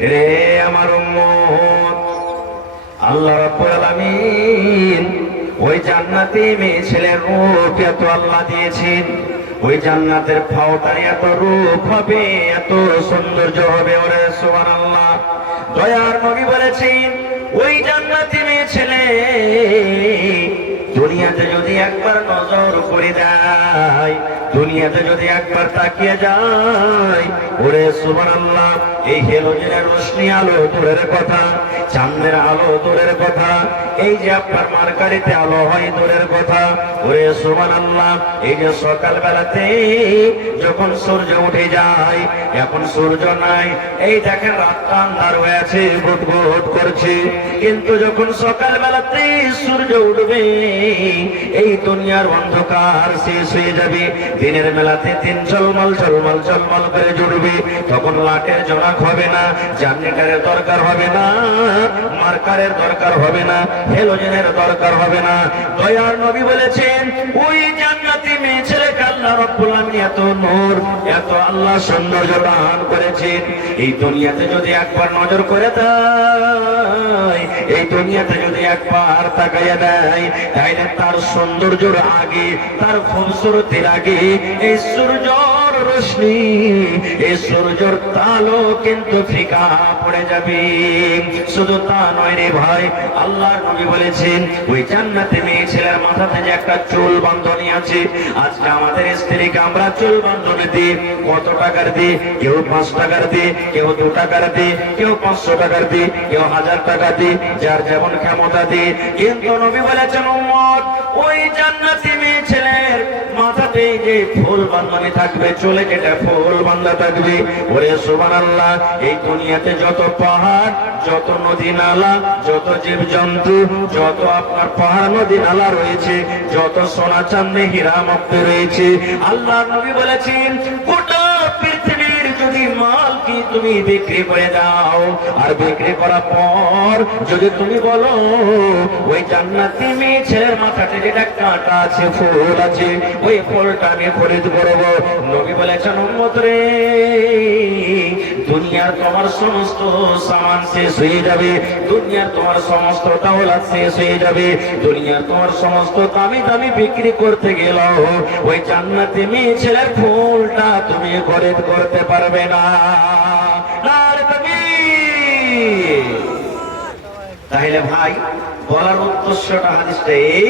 রে আমার উম্মত, আল্লাহ রাব্বুল আলামিন ওই জান্নাতি মেয়ে ছেলের রূপ এত আল্লাহ দিয়েছেন, ওই জান্নাতের ফাওতায় এত রূপ হবে, এত সৌন্দর্য হবে। ওরে সুবহানাল্লাহ। দয়ার নবী বলেছেন ওই জান্নাতি মেয়ে ছেলে দুনিয়াতে যদি একবার নজর করে দেয়, দুনিয়াতে যদি একবার তাকিয়ে যায়, ওরে সুবহানাল্লাহ, এই হেলোজেনের রোশনি আলো দূরের কথা, চাঁদের আলো দূরের কথা, এই যে আপনার মার্কারিতে আলো হয় দূরের কথা। ওরে সুবহানাল্লাহ, এই যে সকাল বেলাতে যখন সূর্য উঠে যায়, এখন সূর্য নাই, এই দেখেন রাতটা আন্ধার হয়ে আছে, ঘুট ঘুট করছে, কিন্তু যখন সকাল বেলাতে সূর্য উঠবে এই দুনিয়ার অন্ধকার শেষ হয়ে যাবে, দিনের বেলাতে দিন ঝলমল ঝলমল ঝলমল করে জ্বলবে, তখন লাটের জোনাক হবে না, জার্নিকারের দরকার হবে না, মার্কারের দরকার হবে না, হেলোজেনের দরকার হবে না। দয়ার নবী বলেছেন ওই জান্নাতি মেয়ে ছেলেকে আল্লাহ রাব্বুল আলামিন এত নূর, এত আল্লাহ সৌন্দর্য দান করেছেন, এই দুনিয়াতে যদি একবার নজর করে দেয়, এই দুনিয়াতে যদি একবার তাকাইয়া দেয়, তাইলে তার সৌন্দর্যের আগে, তার খুবসুরতির আগে এই সূর্যর রোশনি, এই সূর্যর তালো কিন্তু ফিকা পড়ে যাবে। শুধু তা নয় রে ভাই, আল্লাহর নবী বলেছেন ওই জান্নাতে মেয়ে ছেলের মাথাতে যে একটা চুল বাঁধনি আছে, আজকে আমাদের স্ত্রীকে আমরা চুল বাঁধনি দিই কত টাকার দিই, কেউ 5 টাকার দিই, কেউ 2 টাকার দিই, কেউ 500 টাকার দিই, কেউ 1000 টাকা দিই, যার যেমন ক্ষমতা দিই। কিন্তু নবী বলেছেন উম্মত, ওই জান্নাতি মেয়ে ছেলের মাথাতে যে ফুল বাঁধনি থাকবে, চুলে যেটা ফুল বাঁধা থাকবে, ওরে সুবহানাল্লাহ, এই দুনিয়াতে যত পাহাড়, যত নদী নালা, যত জীব জন্তু, যত আপনার পাহাড় নদী নালা রয়েছে, যত সোনা চাঁদনি হীরা মুক্তা রয়েছে, আল্লাহর নবী বলেছেন গোটা পৃথিবীর যদি মাল কি তুমি বিক্রি করে দাও, আর বিক্রি করার পর যদি তুমি বলো ওই জান্নাতি মেয়ে ছেলের মাথাতে যেটা কাঁটা আছে, ফুল আছে, ওই ফুলটা আমি খরিদ করবো, নবী বলেছেন উম্মত রে, দুনিয়ার তোমার সমস্ত সামান শেষ হয়ে যাবে, দুনিয়ার তোমার সমস্ত দৌলত শেষ হয়ে যাবে, দুনিয়ার তোমার সমস্ত দামি দামি বিক্রি করতে গেল, ওই জান্নাতি মেয়ে ছেলের ফুলটা তুমি খরিদ করতে পারবে না। তাহলে ভাই বলার উদ্দেশ্যটা হাদিসটা এই,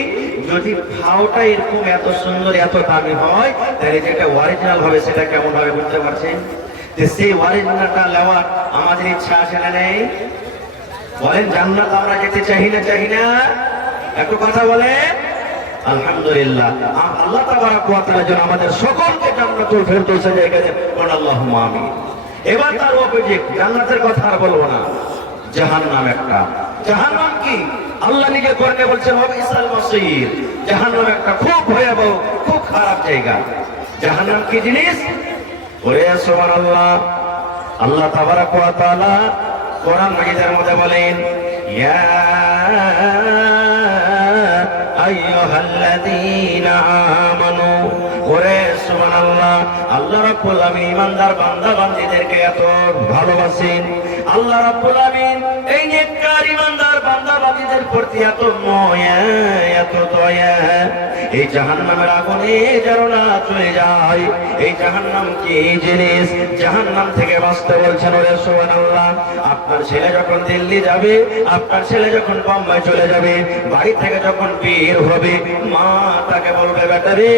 যদি ভাওটা এরকম এত সুন্দর এত দামি হয়, তাহলে যেটা অরিজিনাল হবে সেটা কেমন হবে বুঝতে পারছেন? যে সেই অরিজিনালটা নেওয়ার আমাদের ইচ্ছা আছে না নেই? বলেন জান্নাত আমরা যেতে চাই না, চাই না? একটু কথা বলে আলহামদুলিল্লাহ। আল্লাহ তাবারাক ওয়া তাআলা যেন আমাদের সকলকে জান্নাতুল ফেরদৌসে জায়গা দেন, বলেন আল্লাহুম্মা আমিন। এবার তার অপোজিট জান্নাতের কথা আর বলবো না, জাহান্নাম একটা। জাহান্নাম কি আল্লাহ নিজে কোরআনে বলছেন ওয়াবিসাল মাসীর, জাহান্নাম একটা খুব ভয়াবহ, খুব খারাপ জায়গা। জাহান্নাম কি জিনিস? ওরে সুবহানাল্লাহ, আল্লাহ তাবারাক ওয়া তাআলা কোরআন মাজিদের মধ্যে বলেন ইয়া আইয়ুহাল্লাযীনা আমানু, ওরে সুবহানাল্লাহ, আল্লাহ রাব্বুল আলামিন ইমানদার বান্দা বান্দীদেরকে এত ভালোবাসেন, আল্লাহ রাব্বুল আলামিন এই নেককার ইমানদার বান্দা বান্দীদের প্রতি এত মায়া, এত দয়া, এই জাহান্নামের আগুনে যেন না চলে যায়। এই জাহান্নাম কি জিনিস? জাহান্নাম থেকে বাঁচতে বলছেন ওরে সুবহানাল্লাহ। আপনার ছেলে যখন দিল্লি যাবে, আপনার ছেলে যখন বোম্বাই চলে যাবে, বাড়ি থেকে যখন বের হবে, মা তাকে বলবে বেটা রে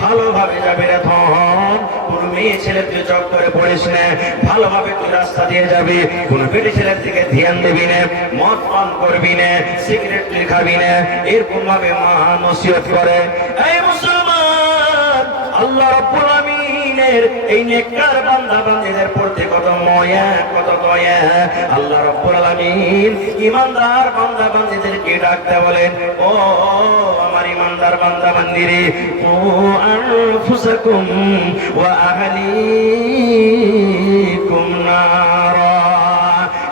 ভালোভাবে যাবে রে ধন, কোন মেয়ে ছেলের তুই চক করে পড়িস না, ভালোভাবে তুই রাস্তা দিয়ে যাবি, কোন বেটি ছেলের দিকে ধ্যান দিবি না, মদ পান করবি না, সিগারেট তুই খাবি না, এরকম ভাবে মা নসিহত করে। এই মুসলমান, আল্লাহ রাব্বুল আমিনের এই নেককার বান্দা বান্দীদের প্রতি কত মায়া, কত দয়া। আল্লাহ রাব্বুল আলামিন ইমানদার বান্দা বান্দীদেরকে ডাকতে বলেন, ও আমার ইমানদার বান্দা বান্দীরে, ও আনফুসাকুম ওয়া আহলিকুম নারা,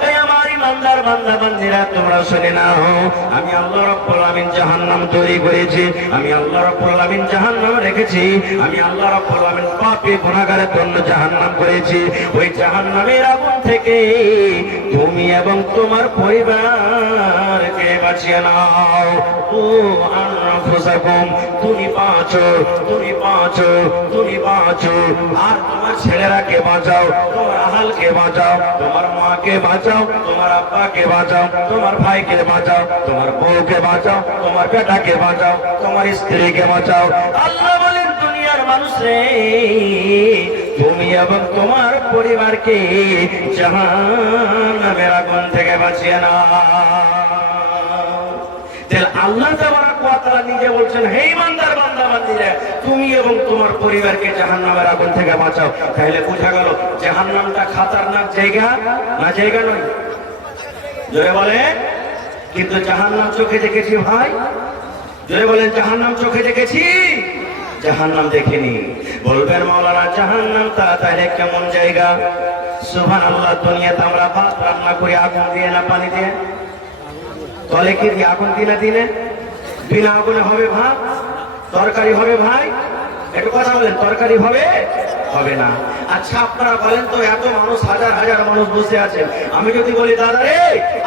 এই আমার ইমানদার বান্দা বান্দীরা তোমরা শুনে নাও, আমি আল্লাহ রাব্বুল আলামিন জাহান্নাম তৈরি করেছি, আমি আল্লাহ রাব্বুল আলামিন জাহান্নাম রেখেছি, আমি আল্লাহ রাব্বুল আলামিন পাপী গুনাহগারের জন্য জাহান্নাম করেছি। ওই জাহান্নামের আগুন থেকে তুমি এবং তোমার পরিবারকে বাঁচিয়ে নাও। ও আনফুসাকুম, তুমি বাঁচো, তুমি বাঁচো, তুমি বাঁচো। আর তোমার ছেলেরাকে বাঁচাও, তোমার আহালকে বাঁচাও, তোমার মাকে বাঁচাও, তোমার আব্বাকে বাঁচাও, তোমার ভাইকে বাঁচাও, তোমার বউকে বাঁচাও, তোমার বেটাকে বাঁচাও, তোমার স্ত্রীকে বাঁচাও। আল্লাহ বলেন, দুনিয়ার মানুষ রে, তুমি এবং তোমার পরিবারকে জাহান্নামের আগুন থেকে বাঁচিয়ে নাও। আল্লাহ তাবারক ওয়া তাআলা নিজে বলছেন, হে ইমানদার বান্দা বান্দীরা, তুমি এবং তোমার পরিবারকে জাহান্নামের আগুন থেকে বাঁচাও। তাহলে বোঝা গেল জাহান্নামটা খতরনাক জায়গা না, জায়গা নয়? জোরে বলে। কিন্তু জাহান্নাম চোখে দেখেছি ভাই? জোরে বলেন, জাহান্নাম চোখে দেখেছি? জাহান্নাম দেখিনি। বলবেন মাওলানা, জাহান্নাম তাহলে কেমন জায়গা? সুবহানাল্লাহ। দুনিয়াতে আমরা ভাত রান্না করি আগুন দিয়ে না পানি দিয়ে? তলে কি আগুন দিনে দিনে? বিনা আগুনে হবে ভাত? তরকারি হবে ভাই? একটু কথা বলেন, তরকারি হবে? হবে না। আচ্ছা আপনারা বলেন তো, এত মানুষ, হাজার হাজার মানুষ বসে আছেন, আমি যদি বলি দাদা রে,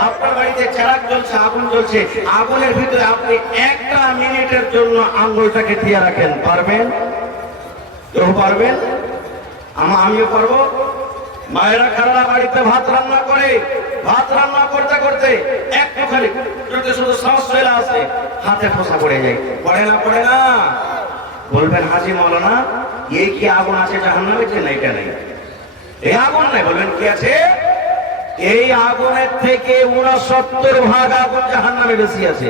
আপনার বাড়িতে চেরাগ জ্বলছে, আগুন জ্বলছে, আগুনের ভিতরে আপনি একটা মিনিটের জন্য আঙ্গুলটাকে দিয়ে রাখেন, পারবেন? কেউ পারবেন? আমিও পারবো। মায়েরা খালা বাড়িতে ভাত রান্না করে, ভাত রান্না করতে করতে একটুখানি যদি শুধু শ্বাস চলে আসে, হাতে ফোঁসা পড়ে যায়, পড়ে না? পড়ে না? বলবেন হাজি মাওলানা, এই কি আগুন আছে জাহান্নামে? যে না, এটা নেই, এই আগুন নাই। বলবেন কি আছে? এই আগুনের থেকে 69 ভাগ আগুন জাহান্নামে বেশি আছে।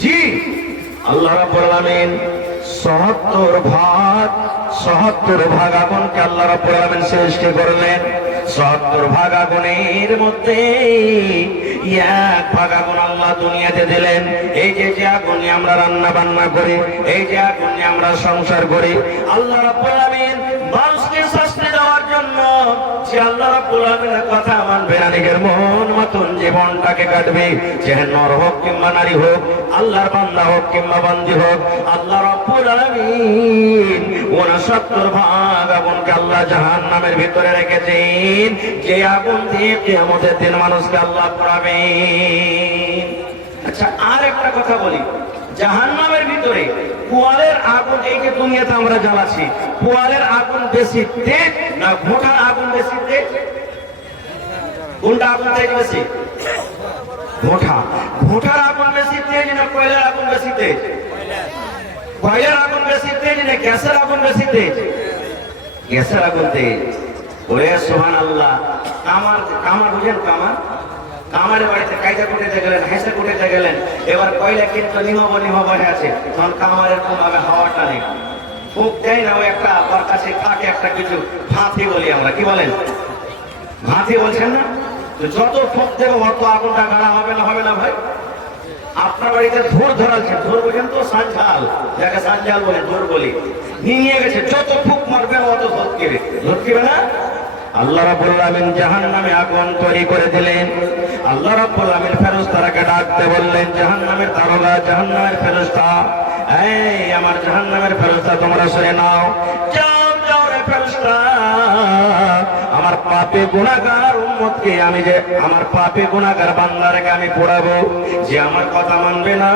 জি, আল্লাহ রাব্বুল আলামিন ৭০ ভাগ আগুনকে আল্লাহ রাব্বুল আলামিন সৃষ্টি করলেন। ৭০ ভাগ আগুনের মধ্যে 1 ভাগ আগুন আল্লাহ দুনিয়াতে দিলেন। এই যে আগুন নিয়ে আমরা রান্না বান্না করি, এই যে আগুন নিয়ে আমরা সংসার করি, আল্লাহ রাব্বুল আলামিন মানুষকে শাস্তি দেওয়ার জন্য যে আল্লাহ রাব্বুল আলামিনের কথা মানবে না, নিজের মন মতন জীবনটাকে কাটবে, যে নর হোক কিংবা নারী হোক, আল্লাহর বান্দা হোক কিংবা বান্দী হোক, আল্লাহ রাব্বুল আলামিন 69 ভাগ আগুনকে আল্লাহ জাহান্নামের ভিতরে রেখেছেন, যে আগুন দিয়ে কিয়ামতের দিন মানুষকে আল্লাহ পোড়াবেন। আচ্ছা আর একটা কথা বলি, জাহান্নামের ভিতরে পোয়ালের আগুন, এই যে দুনিয়াতে আমরা জ্বালাচ্ছি, পোয়ালের আগুন বেশি তেজ না ভোটার আগুন বেশি তেজ? কোনটা আগুন তেজ বেশি? ভোটার আগুন বেশি তেজ না কয়লার আগুন বেশি তেজ? কয়লার আগুন বেশি তেজ না গ্যাসের আগুন বেশি তেজ? গ্যাসের আগুন তেজ। ওরে সুবহানাল্লাহ। কামার বুঝেন? কামারের বাড়িতে কায়দা কুটাইতে গেলেন, হেসে কুটাইতে গেলেন, এবার কয়লা কিন্তু নিহব হয়ে আছে, তখন কামারের কোন ভাবে হাওয়াটা নেই, ফুক দেয় না, ওই একটা ওর কাছে থাকে একটা কিছু ফাঁথি বলি আমরা, কি বলেন? ফাঁথি বলছেন না? যত ফুক দেবো অত আগুনটা গাড়া হবে না? হবে না ভাই? আপনার বাড়িতে ধুর ধরাচ্ছে, ধুর বোঝেন তো? সাঞ্ঝাল, যাকে সাঞ্ঝাল বলে, ধুর বলি, নিয়ে গেছে, যত ফুক মারবে অত ধরকিবে না? আল্লাহ রাব্বুল আলামিন জাহান্নামে আগুন তৈরি করে দিলেন। আল্লাহ রাব্বুল আলামিন ফেরেশতাকে ডাকতে বললেন, জাহান্নামের দারোগা, জাহান্নামের ফেরেশতা, এই আমার জাহান্নামের ফেরেশতা, তোমরা শুনে নাও, যাও যাও রে ফেরেশতা, আমার পাপী গুনাহগার উম্মতকে, আমি যে আমার পাপী গুনাহগার বান্দারকে আমি পোড়াবো, যে আমার কথা মানবে না,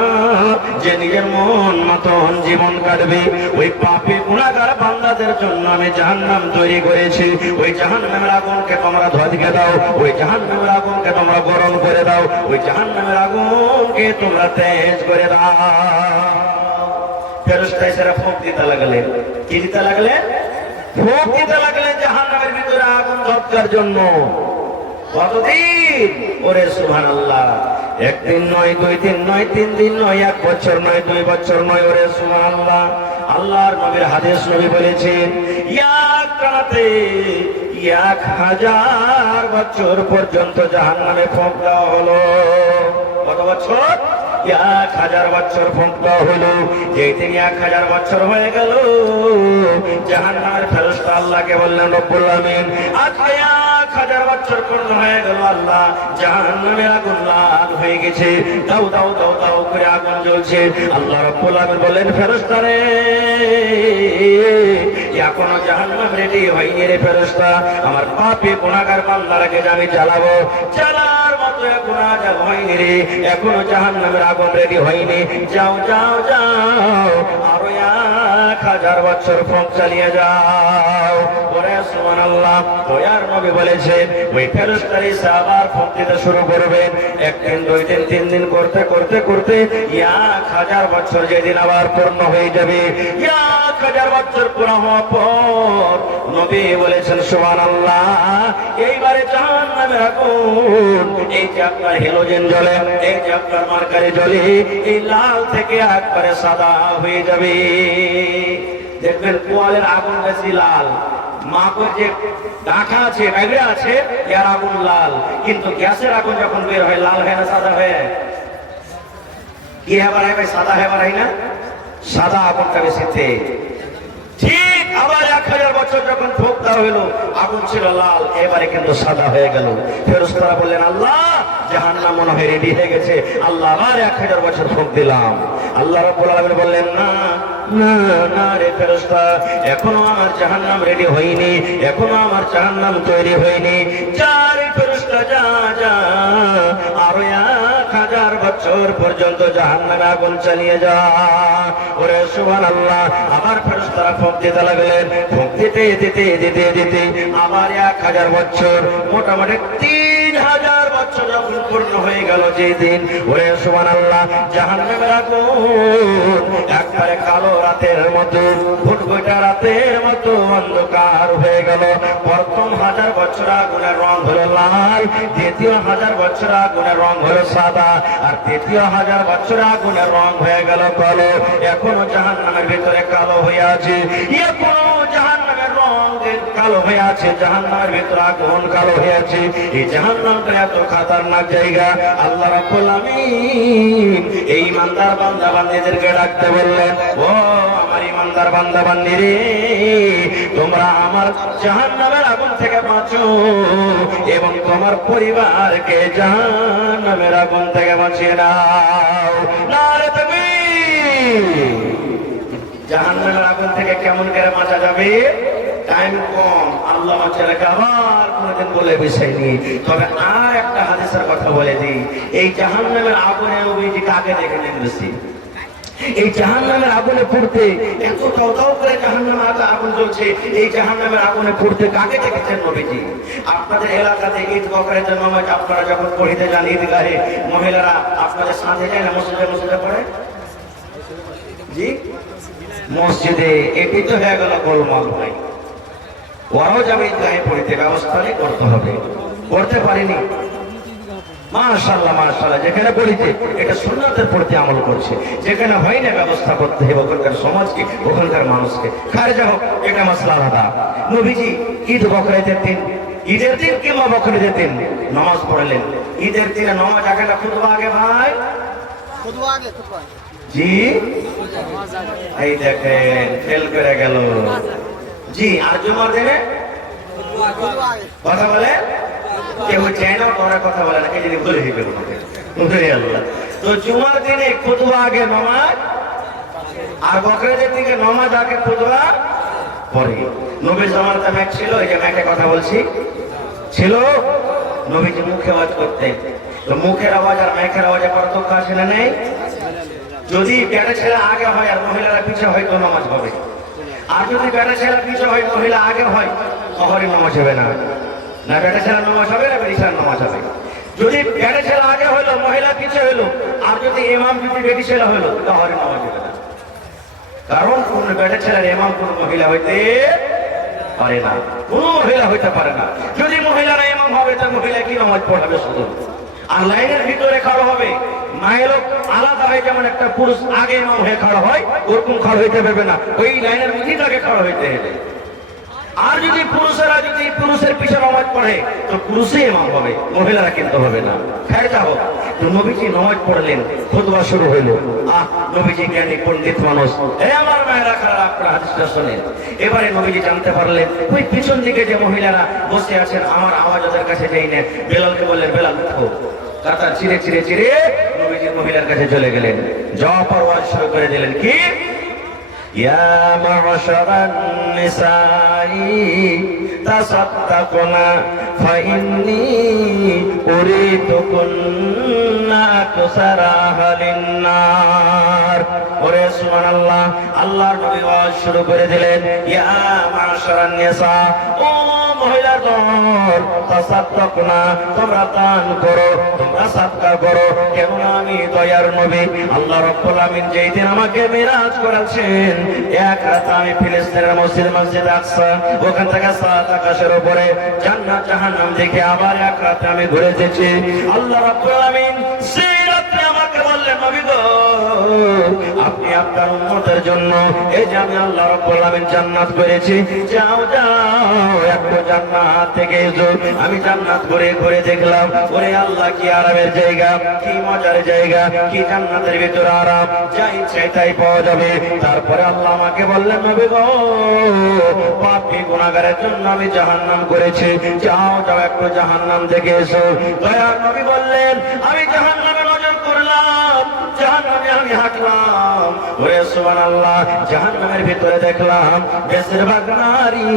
যে নিজের মন মতন জীবন কাটবে, ওই পাপী গুনাহগার বান্দাদের জন্য আমি জাহান্নাম তৈরি করেছি। ওই জাহান্নামের আগুনকে তোমরা ধোঁয়া দাও, ওই জাহান্নামের আগুনকে তোমরা গরম করে দাও, ওই জাহান্নামের আগুনকে তোমরা তেজ করে দাও। ফেরেশতা এসে ফুঁক দিতে লাগলেন। কি দিতে লাগলেন? ফুঁক দিতে লাগলেন জাহান্নামের ভিতরে আগুন ঝটকার জন্য। কতদিন? ওরে সুবহানাল্লাহ। একদিন নয়, 2 দিন নয়, 3 দিন নয়, 1 বছর নয়, 2 বছর নয়, ওরে সুবহানাল্লাহ। আল্লাহর নবীর হাদিস, নবী বলেছেন, এক রাতে 1000 বছর পর্যন্ত জাহান্নামে ফুঁক দেওয়া হলো। কত বছর? 1000 বছর ফুঁক দেওয়া হলো। যেই দিন 1000 বছর হয়ে গেল, জাহান্নামের ফেরেশতা আল্লাহকে বললেন, রব্বুল আলামিন, আজকে 1000 বছর পূর্ণ হয়ে গেল, আল্লাহ জাহান্নামের আগুন লাল হয়ে গেছে, দাও দাও দাও দাও করে আগুন জ্বলছে। আল্লাহ রাব্বুল আলামিন বলেন, ফেরেশতারে এখনো জাহান্নাম রেডি হয়নি রে ফেরেশতা, আমার পাপী গুনাহগার বান্দারাকে আমি জ্বালাবো, জ্বালার মতো গুনাহ জ্বাল হয়নি রে, এখনো জাহান্নামের আগুন রেডি হয়নি, যাও যাও যাও আরো 1000 বছর ফোঁক চালিয়ে যাও। পরে সুবহানাল্লাহ, দয়ার নবী বলেছেন ওই ফেরেশতারা আবার ফোঁক দিতে শুরু করবেন। একদিন, 2 দিন, 3 দিন করতে করতে করতে 1000 বছর যেদিন আবার পূর্ণ হয়ে যাবে, 1000 বছর পুরো হওয়ার পর নবী বলেছেন সুবহানাল্লাহ, এইবারে জাহান্নামের আগুন, এই যে আপনার হেলোজেন জ্বলে, এই যে আপনার মার্কারি জ্বলে, এই লাল থেকে একবারে সাদা হয়ে যাবে। দেখবেন পোয়ালের আগুন বেশি লাল, মাকড় যে ডাকা আছে, ব্যাগড়ে আছে, এর আগুন লাল, কিন্তু গ্যাসের আগুন যখন বের হয় লাল হয় না সাদা হয়? কি হেবার হয় ভাই? সাদা হেবার হয় না? সাদা আগুনটা বেশিতে। ঠিক আবার 1000 বছর যখন ফোঁক দেওয়া হলো, আগুন ছিল লাল, এবারে কিন্তু সাদা হয়ে গেল। ফেরেশতারা বললেন, আল্লাহ জাহান্নাম মনে হয় রেডি হয়ে গেছে, আল্লাহ আবার 1000 বছর ফোঁক দিলাম। আল্লাহ রাব্বুল আলামিন বললেন, না না না রে ফেরেশতা, এখনো আমার জাহান্নাম রেডি হয়নি, এখনো আমার জাহান্নাম তৈরি হয়নি, যা রে ফেরেশতা যা যা, আরো 1000 বছর পর্যন্ত জাহান্নামে আগুন চালিয়ে যা। ওরে সুবহানাল্লাহ, আবার ফেরেশতারা ফোঁক দিতে লাগলেন, ফোঁক দিতে দিতে দিতে দিতে আবার 1000 বছর, মোটামুটি 3000 বছর যখন পূর্ণ হয়ে গেল যেদিন, ওরে সুবহানাল্লাহ, জাহান্নামের আগুন একবারে কালো রাতের মতো, ফুটফুটে রাতের মতো অন্ধকার হয়ে গেল। প্রথম 1000 বছর আগুনের রং হলো লাল, দ্বিতীয় 1000 বছর আগুনের রং হলো সাদা, আর তৃতীয় 1000 বছর আগুনের রং হয়ে গেল কালো। এখনো জাহান্নামের ভিতরে কালো হয়ে আছে, এখনো জাহান্নামের রং কালো হয়ে আছে, জাহান্নামের ভিতরে আগুন কালো হয়ে আছে। এই জাহান্নামটা এত খতরনাক জায়গা, আল্লাহ রাব্বুল আমিন এই ইমানদার বান্দা বান্দীদেরকে ডাকতে বললেন, ও আমার ইমানদার বান্দা বান্দী রে, তোমরা আমার জাহান্নামের আগুন থেকে বাঁচো এবং তোমার পরিবারকে জাহান্নামের আগুন থেকে বাঁচিয়ে নাও। নারে তাকবীর! জাহান্নামের আগুন থেকে কেমন করে বাঁচা যাবে? টাইম কম, আল্লাহ বাঁচিয়ে রাখে, আবার কোনদিন বলে বিষয় নেই। তবে আর একটা হাদিসের কথা বলে দিই, এই জাহান্নামের আগুনে নবীজি কাকে দেখে নেন বেশি? এই জাহান্নামের আগুনে পড়তে এত দাও দাও করে জাহান্নামের আগুন জ্বলছে, এই জাহান্নামের আগুনে পড়তে কাকে দেখেছেন নবীজি? আপনাদের এলাকাতে ঈদ বকরের নামাজ আপনারা যখন পড়িতে যান ঈদগাহে, মহিলারা আপনাদের সাথে যায় না? মসজিদে পড়ে? জি, মসজিদে। এটি তো হয়ে গেল গোলমাল ভাই, ওরাও যাবে ঈদগাহে পড়িতে, ব্যবস্থা নেই, করতে হবে। করতে পারিনি, মাশাআল্লাহ মাশাআল্লাহ, যেখানে পড়িতে এটা সুন্নাতের প্রতি আমল করছে, যেখানে হয় না ব্যবস্থা করতে হবে ওখানকার সমাজকে, ওখানকার মানুষকে। খারেজা হোক, এটা মাসলা আলাদা। নবীজি ঈদ বকরীদের দিন, ঈদের দিন কিংবা বকরীদের দিন নামাজ পড়লেন। ঈদের দিনে নামাজ আগে না খুতবা আগে? ভাই খুতবা আগে, খুতবা জি, এই দেখেন ফেল করে গেল। জি, আর জুমার দিনে কথা বলে কেউ চায় না, পরে কথা বলে না, এই যদি ভুলে হয়ে গেল। তো জুমার দিনে খুতবা আগে নামাজ, আর বকরীদের দিকে নামাজ আগে খুতবা পরে। নবীর জামানাতে মাইক ছিল, এই যে মাইকে কথা বলছি ছিল, নবীজি মুখে আওয়াজ করতেন। তো মুখের আওয়াজ আর মাইকের আওয়াজে পার্থক্য আছে না নেই? যদি বেটা ছেলে আগে হয় আর মহিলারা পিছে হয় তো নামাজ হবে, আর যদি বেটা ছেলে পিছে হয় মহিলা আগে হয় তখনই নামাজ হবে না। না বেটা ছেলে নামাজ হবে না বেটি ছেলে নামাজ হবে। যদি বেটা ছেলে আগে হইলো মহিলা পিছে হইলো, আর যদি ইমাম যদি বেটি ছেলে হইলো তখনই নামাজ হবে না। কারণ কোন বেটা ছেলের ইমাম কোন মহিলা হইতে পারে না, কোন মহিলা হইতে পারে না। যদি মহিলারা ইমাম হবে তো মহিলা কি নামাজ পড়াবে শুধু? আর লাইনের ভিতরে খাড়া হবে, মায়ের আলাদা হয়, যেমন একটা পুরুষ আগে ইমাম হয়ে খাড়া হয় ওরকম খাড়া হইতে পারবে না, ওই লাইনের মধ্যে আগে খাড়া হইতে হবে। আর যদি পুরুষেরা যদি পুরুষের পিছনে নামাজ পড়ে তো পুরুষই ইমাম হবে, মহিলারা কিন্তু হবে না। খায়টা হোক। তো নবীজি নামাজ পড়লেন, খুতবা শুরু হইল। নবীজি জ্ঞানী পণ্ডিত মানুষ, এই আমার মায়েরা খারাপ, আপনারা হাদিসটা শোনেন। এবারে নবীজি জানতে পারলেন ওই পিছন দিকে যে মহিলারা বসে আছেন, আমার আওয়াজ ওদের কাছে যাই না। বেলালকে বললেন, বেলাল উঠো। কাতার চিরে চিরে চিরে নবীজির মহিলার কাছে চলে গেলেন, যাওয়া আওয়াজ শুরু করে দিলেন, কি ইয়া মা'শারান নিসাই তাসাদ্দাকনা ফাইন্নী উরিদুকুন্না আকসারা আহলিন নার। ওরে সুবহানাল্লাহ, আল্লাহর নবী ওয়াজ শুরু করে দিলেন, ইয়া মা'শারান নিসা, ও মহিলার দল, তাসাদ্দাকনা, তোমরা দান করো, তোমরা সাদকা করো। কেন আমি দয়ার নবী আল্লাহ রাব্বুল আমিন যেই দিন আমাকে মিরাজ করেছেন, এক রাতে আমি ফিলিস্তিনের মসজিদ আকসা, ওখান থেকে সাত আকাশের উপরে জান্নাত জাহান্নাম দেখে আবার এক রাতে আমি ঘুরে এসেছি। আল্লাহ রাব্বুল আমিন সেই রাতে আমাকে বললেন, নবী গো, আপনি আপনার উম্মতের জন্য এই যে আমি আল্লাহ রাব্বুল আমিন জান্নাত করেছি, যাও যাও একটু জান্নাত থেকে এসো। আমি জান্নাত ঘুরে ঘুরে দেখলাম, ওরে আল্লাহ কি আরামের জায়গা, কি মজার জায়গা, কি জান্নাতের ভিতরে আরাম, যা ইচ্ছা তাই পাওয়া যাবে। তারপরে আল্লাহ আমাকে বললেন, নবী গো, পাপী গুনাহগারের জন্য আমি জাহান্নাম করেছি, যাও যাও একটু জাহান্নাম দেখে এসো। দয়ার নবী বললেন, আমি জাহান্নামে নজর করলাম, জাহান্নামে আমি হাঁটলাম। ওরে সুবহানাল্লাহ, জাহান্নামের ভিতরে দেখলাম বেশিরভাগ নারী,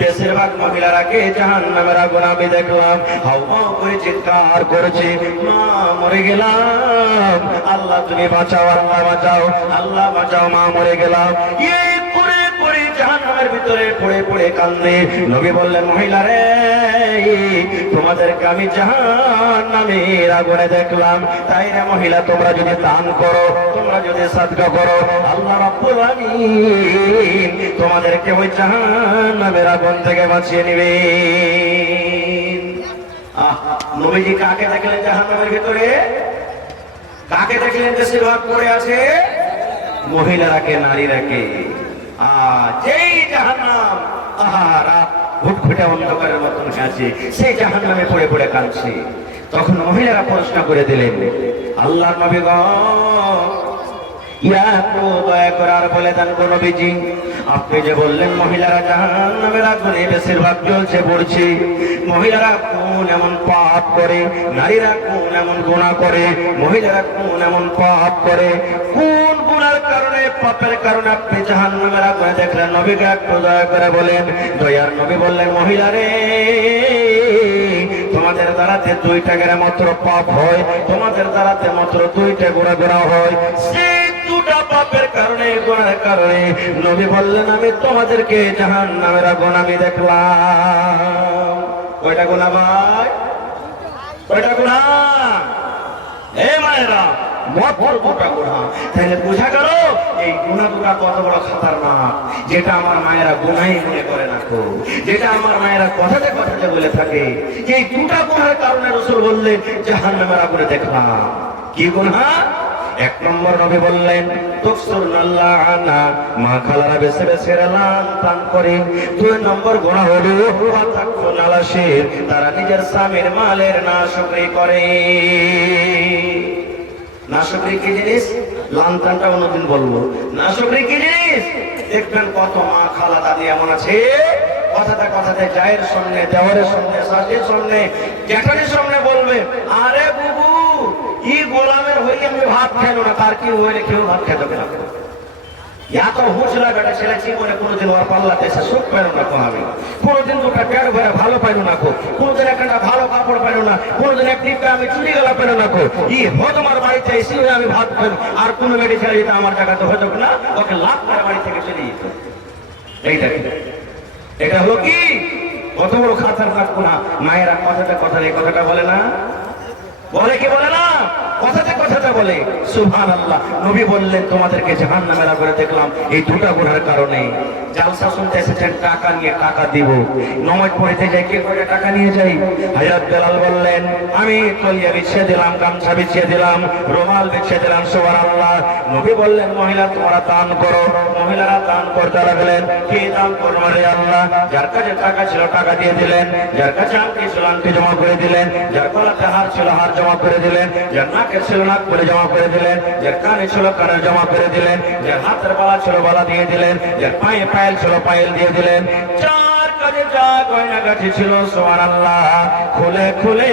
বেশিরভাগ মহিলারাকে জাহান্নামের আগুন আমি দেখলাম হাউ হাউ করে চিৎকার করছে, মা মরে গেলাম, আল্লাহ তুমি বাঁচাও, আল্লাহ বাঁচাও, আল্লাহ বাঁচাও, মা মরে গেলাম। এই করে করে জাহান্নামের ভিতরে পড়ে পড়ে কান্দে। নবী বললেন, মহিলারে, তোমাদেরকে আমি জাহান্নামের আগুনে দেখলাম। তাই রে মহিলা, তোমরা যদি দান করো, তোমরা যদি সাদকা করো, আল্লাহ রাব্বুল আমিন তোমাদেরকে ওই জাহান্নামের আগুন থেকে বাঁচিয়ে নেবেন। নবীজি কাকে দেখলেন জাহান্নামের ভিতরে? কাকে দেখলেন বেশিরভাগ পড়ে আছে? মহিলারাকে, নারীরাকে। যেই জাহান্নাম ঘুটঘুটে অন্ধকারের মতন আছে, সেই জাহান্নামে পড়ে পড়ে কাঁদছে। তখন মহিলারা প্রশ্ন করে দিলেন, আল্লাহর নবী গো, দয়া করে আর বলে দেন গো নবীজি, আপনি যে বললেন মহিলারা জাহান্নামের আগুনে বেশিরভাগ জ্বলছে পড়ছে, মহিলারা কোন এমন পাপ করে, নারীরা কোন এমন গুনাহ করে, মহিলারা কোন এমন পাপ করে, কোন গুনার কারণে, পাপের কারণে আপনি জাহান্নামের আগুনে দেখলেন? নবীকে একটু দয়া করে বলেন। দয়ার নবী বললেন, মহিলারে, তোমাদের দ্বারাতে 2টা করে মাত্র পাপ হয়, তোমাদের দ্বারাতে মাত্র 2টা গুনাহ হয়। সেই 2টা পাপের কারণে, গুনাহের কারণে নবী বললেন, আমি তোমাদেরকে জাহান্নামের আগুন আমি দেখলাম। কয়টা গুনাহ ভাই? কয়টা গুনাহ? এ মায়েরা, মাত্র 2টা গুনাহ। তাহলে বোঝা গেল এই গুনাহ দুটো কত বড় খতরনাক, যেটা আমার মায়েরা গুনাহই মনে করে না, যেটা আমার মায়েরা কথাতে কথাতে বলে থাকে। এই 2টা গুনাহের কারণে রাসূল বললেন জাহান্নামের আগুনে দেখলাম। কি গুনাহ? 1 নম্বর নবী বললেন, তুকসুরুল্লাহানা, মা খালারা বেশি বেশি লান পান করে। 2 নম্বর গুনাহ হলো ওয়াতাকুনালাশির, তারা নিজের স্বামীর মালের নাশুকরি করে। নাশুকরি কি জিনিস? লানতানটা অন্যদিন বলবো। নাশুকরি কি জিনিস? দেখবেন কত মা খালা দাদি এমন আছে, কথাতে কথাতে জায়ের সামনে, দেওয়ারের সামনে, শাশুড়ির সামনে, জ্যাঠারির সামনে বলবে, আরে বুবু, ই গোলামের হয়ে আমি ভাত খাইলো না, তার কি হইলে কেউ ভাত খেতে না। এত হুঁচলা বেটা ছেলে জীবনে কোনোদিন ওর পাল্লাতে এসে সুখ পাইল না, আমি কোনোদিন 2টা পেট ভরে ভালো পাইলো না, কোনোদিন একটা ভালো কাপড় পাইলো না, কোনোদিন এক টিপটা আমি চুরি গেলা পেলো না। ই হয় তোমার বাড়িতে এসে আমি ভাত খাইল, আর কোনো বেটি ছেলে যেটা আমার জায়গাতে হতো না, ওকে লাভ করে বাড়ি থেকে চলে যেত। এইটা এটা হলো কি কত বড় খাতারনাক গুনাহ। মায়েরা কথাতে কথাতে এই কথাটা বলে না, বলে কি বলে না? কথাতে কথাতে বলে। সুবহানাল্লাহ। নবী বললেন তোমাদেরকে জাহান্নামের আগুনে দেখলাম এই দুটো গুনাহের কারণে। জালসা শুনতে এসেছেন টাকা নিয়ে, টাকা দিব। নামাজ পড়তে যাই কে করে টাকা নিয়ে যাই? হযরত বেলাল বললেন আমি তলিয়া বিছিয়ে দিলাম, গামছা বিছিয়ে দিলাম, রুমাল বিছিয়ে দিলাম। সুবহানাল্লাহ। নবী বললেন মহিলা তোমরা দান করো। মহিলারা দান করতে লাগলেন। কি দান করবো রে আল্লাহ? যার কাছে টাকা ছিল টাকা দিয়ে দিলেন, যার কাছে আংটি ছিল আংটি জমা করে দিলেন, যার গলাতে হার ছিল হার জমা করে দিলেন, যার নাকে ছিল নাক করে জমা করে দিলেন, যার কানে ছিল কানে জমা করে দিলেন, যার হাতের বালা ছিল বালা দিয়ে দিলেন, যার পায়ে পায়েল ছিল পায়েল দিয়ে দিলেন। যার কাছে যা গয়নাগাটি ছিল সুবহানাল্লাহ খুলে খুলে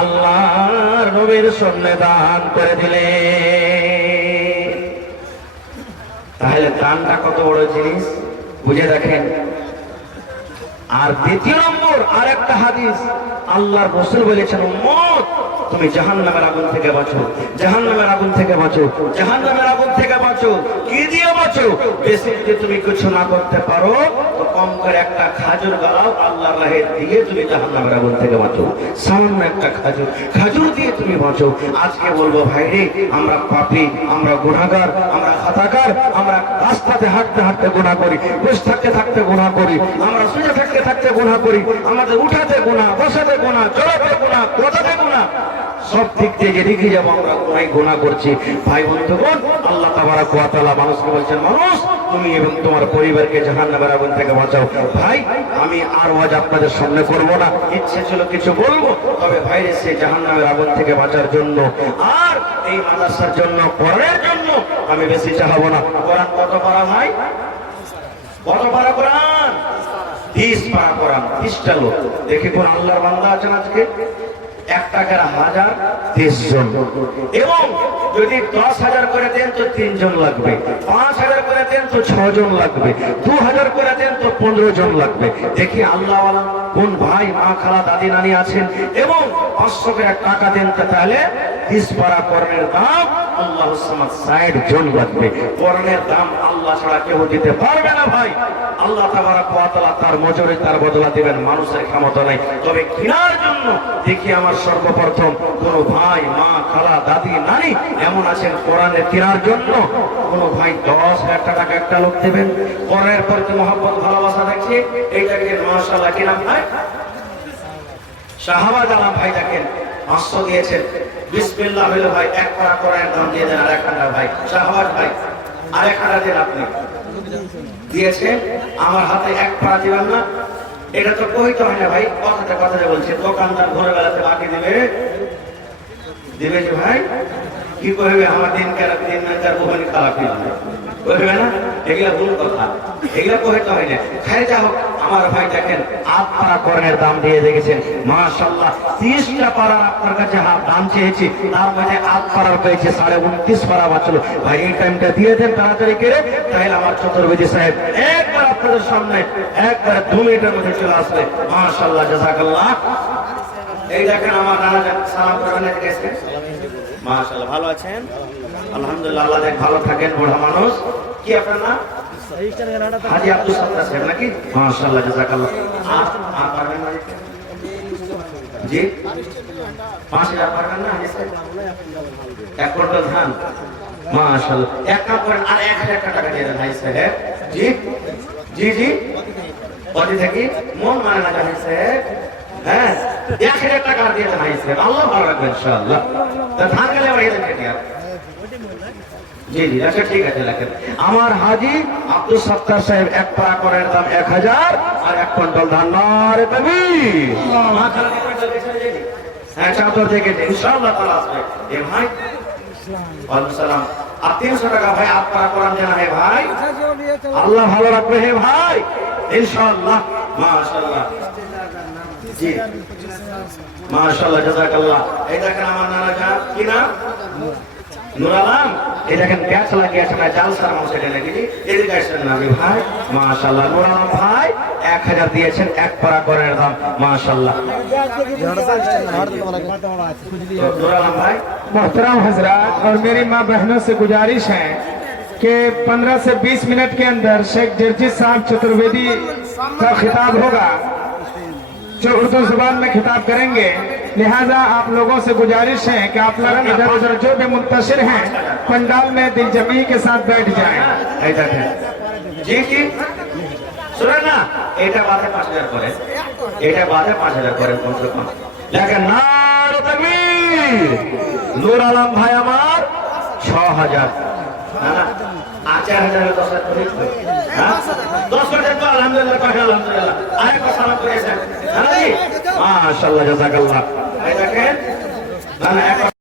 আল্লাহর নবীর সামনে দান করে দিলেন। তাহলে দানটা কত বড় জিনিস বুঝে দেখেন। আর দ্বিতীয় নম্বর আরেকটা হাদিস, আল্লাহর রাসূল বলেছেন উম্মত তুমি জাহান্নামের আগুন থেকে বাঁচো, জাহান্নামের আগুন থেকে বাঁচো, জাহান্নামের আগুন থেকে বাঁচো। কি দিয়ে বাঁচো? বেশি যদি তুমি কিছু না করতে পারো তো কম করে একটা খাজুর গাও আল্লাহর রাহে দিয়ে তুমি জাহান্নামের আগুন থেকে বাঁচো। সামান্য একটা খাজুর, খাজুর দিয়ে তুমি বাঁচো। আজকে বলবো ভাই রে, আমরা পাপী, আমরা গুনাহগার, আমরা খাতাকার, আমরা রাস্তাতে হাঁটতে হাঁটতে গুনাহ করি, বসে থাকতে থাকতে গুনাহ করি, আমরা শুয়ে থাকতে থাকতে গুনাহ করি, আমাদের উঠাতে গুনাহ, বসাতে গুনাহ, চলাতে গুনাহ, কথাতে গুনাহ, সব দিক দিয়ে যেদিকে যাবো আমরা গুনাহ করছি। ভাই বন্ধুগণ, আল্লাহ তাবারক ওয়া তাআলা মানুষকে বলছেন মানুষ তুমি এবং তোমার পরিবারকে জাহান্নামের আগুন থেকে বাঁচাও। ভাই আমি আর ওয়াজ আপনাদের সামনে করব না, ইচ্ছে ছিল কিছু বলবো, তবে ভাইরে সে জাহান্নামের আগুন থেকে বাঁচার জন্য আর এই মাদ্রাসার জন্য পড়ার জন্য আমি বেশি চাহাবো না। কোরআন কত পারা ভাই? কত পারা কোরআন? 30 পারা কোরআন, 30টা লোক। দেখি কোন আল্লাহর বান্দা আছেন আজকে? 1 টাকার 1000 30 জন, এবং যদি 10,000 করে দেন তো 3 জন লাগবে, 5,000 করে দেন তো 6 জন লাগবে, 2,000 করে দেন তো 15 জন লাগবে। দেখি আল্লাহওয়ালা কোন ভাই মা খালা দাদি নানি আছেন এবং 500 করে টাকা দেন, তাহলে 30 পারা কোরআনের দাম আল্লাহ সামাদ 60 জন লাগবে। কোরআনের দাম আল্লাহ ছাড়া কেউ দিতে পারবে না ভাই। আল্লাহ তাবারক ওয়া তাআলা তার মজুরি তার বদলা দিবেন, মানুষের ক্ষমতা নাই। তবে কেনার জন্য দেখি আমার সর্বপ্রথম কোন ভাই মা খালা দাদি নানি এমন আছেন কোরআনের কেনার জন্য কোন ভাই 10,000 টাকা একটা লোক দেবেন, কোরআনের প্রতি মহব্বত ভালোবাসা দেখছে, এইটাকে মাশাআল্লাহ কি নাম ভাই? শাহবাজ আলম ভাই দেখেন 500 দিয়েছেন। বিসমিল্লাহ হইল ভাই, 1 পারা কোরআনের দাম দিয়ে দেন। আরেকখানা ভাই শাহবাজ ভাই আরেকখানা দেন, আপনি দিয়েছেন। আমার হাতে 1 পারা দিবেন না, এটা তো কইতে হয় না ভাই, কথাটা কথাটা বলছে। দোকানদার ঘরে বেলাতে বাকি দিবে দিবে যে ভাই কি কইবে আমার দিন কেরা দিন না তার বহনি খারাপ হবে কইবে না, এগুলা ভুল কথা, এগুলা কইতে হয় না। খাই যা হোক আমার ভাই দেখেন 8 পারা কোরআনের দাম দিয়ে দেখেছেন মাশাআল্লাহ। 30টা পারা আপনার কাছে দাম চেয়েছি, তার মধ্যে 8 পারার পেয়েছে 29.5 পারা বাঁচলো। ভাই এই টাইমটা দিয়ে দেন তাড়াতাড়ি করে, তাহলে আমার চতুর্বেদী সাহেব একবার আপনাদের সামনে একবার 2 মিনিটের মধ্যে চলে আসবে। মাশাআল্লাহ জাযাকাল্লাহ। এই দেখেন আমার নানা সালাম কোরআনে গেছে। মাশাআল্লাহ ভালো আছেন? আলহামদুলিল্লাহ, আল্লাহ দেখ ভালো থাকেন। বড় মানুষ কি আপনার নাম? হাজী আব্দুল সত্তার সাহেব নাকি? মাশাআল্লাহ জাযাকাল্লাহ। আর পারবেন না জি? 5,000 পারবেন না হাজী সাহেব? 1 কুইন্টাল ধান মাশাআল্লাহ। এক কাম করেন আর 1,000 টাকা দিয়ে দেন হাজী সাহেব। জি জি জি বডি থেকে মন মানে না হাজী সাহেব। হ্যাঁ 1,000 টাকা দিয়ে দেন হাজী সাহেব, আল্লাহ ভালো রাখবে ইনশাআল্লাহ। তা ধান গেলে বাড়িয়ে দেন কেটে আর জি জি আচ্ছা ঠিক আছে লেখেন। আমার হাজী আব্দুল সত্তার সাহেব 1 পারা কোরআনের দাম 1,000 আর 1 কুইন্টাল ধান। নারে তাকবীর। হ্যাঁ চাদর থেকে ইনশাআল্লাহ তাআলা আসবে। এ ভাই ওয়ালাইকুম সালাম। আর 300 টাকা ভাই 8 পারা কোরআন দেনা হে ভাই, আল্লাহ ভালো রাখবে হে ভাই ইনশাআল্লাহ। মাশাআল্লাহ জি মাশাআল্লাহ জাযাকাল্লাহ। এই দেখেন আমার নানা জান কি নাম? নূর আলম। এই দেখেন গ্যাস লাগিয়েছে না জালসার মাংসে নাকি এদিকে আসেন না ভাই। মাশাআল্লাহ নূর আলম ভাই 1,000 দিয়েছেন 1 পারা কোরআনের দাম। মাশাআল্লাহ नूर आलम भाई। मोहतरम हजरात और मेरी माँ बहनों से गुजारिश है कि 15 से 20 मिनट के अंदर शेख जर्जी साहब चतुर्वेदी का खिताब होगा, जो उर्दू जुबान में खिताब करेंगे। लिहाजा आप लोगों से गुजारिश है कि आप लोग इधर उधर जो भी मुंतशिर हैं पंडाल में दिल जमी के साथ बैठ जाएं। এইটা ঠিক। জি জি শুনেন না, এটা বাদে 5000 করে, এটা বাদে 5000 করে কমসে কম। দেখেন নারে তাকবীর, নূর আলম ভাই আমার 6000, না না 4000 10 করে, হ্যাঁ 10 করে তো আলহামদুলিল্লাহ, আলহামদুলিল্লাহ। আরেকবার সালাম করেছেন, হ্যাঁ জি মাশাআল্লাহ জাযাকাল্লাহ। এই দেখেন না না